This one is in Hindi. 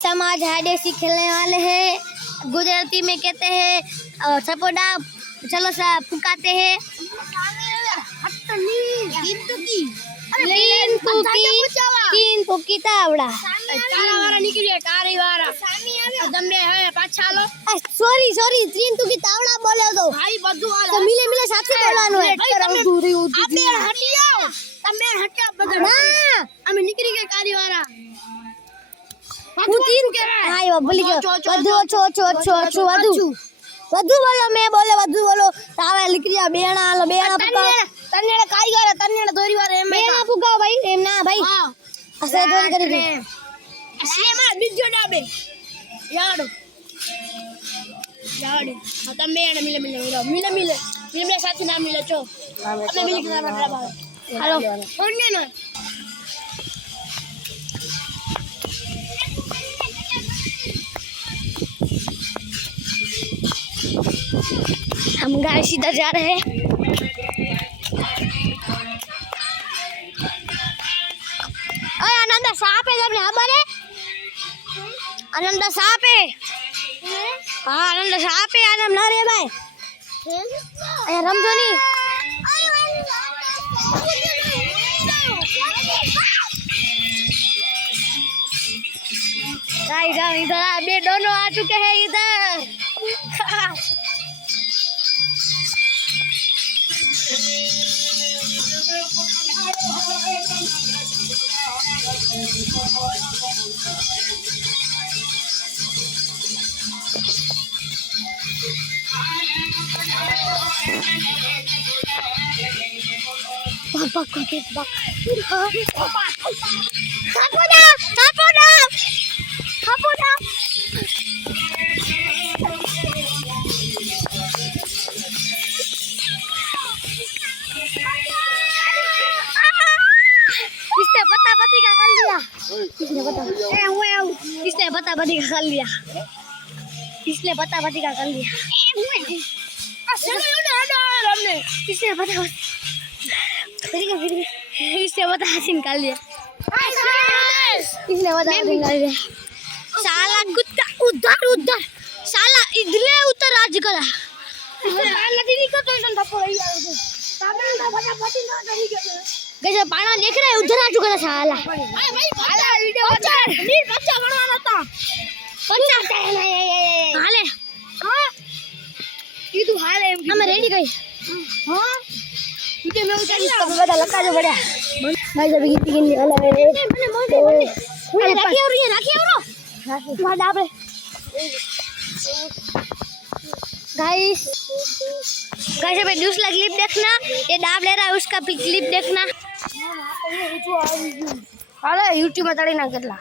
समाज हाडे से खेलने वाले हैं। गुजराती में कहते हैं सपोडा। चलो सा फुकाते हैं। तीन फुकी तावड़ा सॉरी सॉरी तीन तुकी तावड़ा बोले तो मिले मिले साथ ही बोलવાનું है। અમે નીકળી ગયા કારીવાળા હું तीन હા એ બોલી ગયો વધુ ઓછો વધુ બોલો મે બોલે વધુ બોલો તાવે લીકરિયા બેણા હાલો બેણા પુકાવ તન્નેડે કારીગર તન્નેડે દોરીવાર એમ બેણા પુકાવ ભાઈ એમ ના ભાઈ હા અસે દોરી કરી દે સીમા બીજો ડાબે યાડો તમે એને મિલે સાથે ના મિલે છો આપણે મિલે કે ના ડાબા હાલો ઓને ના हम गाय सीधा जा रहे हैं। ओए आनंद सांप है जब खबर है आनंद सांप है हाँ आनंद सांप है आनंद ना रे भाई अरे रमजो नहीं इधर अभी दोनों आ चुके हैं इधर किसने पता पति का कर लिया किसने पता पति का कर लिया किसने पता किसने पता हसीन कर लिया किसने पता निकाल लिया साला कुत्ता उधर उधर साला इधर उतर राज करा साला दीदी को तो इधर थप्पड़ ही आ गया गैसे पाना देख रहा है उधर आ चुका था साला ભાઈ ભાઈ વિડિયો બચ્ચા ગણવાનો હતો બચ્ચા हाले હા કીધું હાલે એમ हम रेडी गई હા ઈકે મે ઉતારી तो बड़ा लगा जो बड़ा भाई जब गीत गिनने वाला है अरे राखी और ये राखी और वहां डाब गाइस गाइस अबे दूसरा क्लिप देखना ये डाब ले रहा है उसका क्लिप देखना હાલે YouTube માં તળી ના કેટલા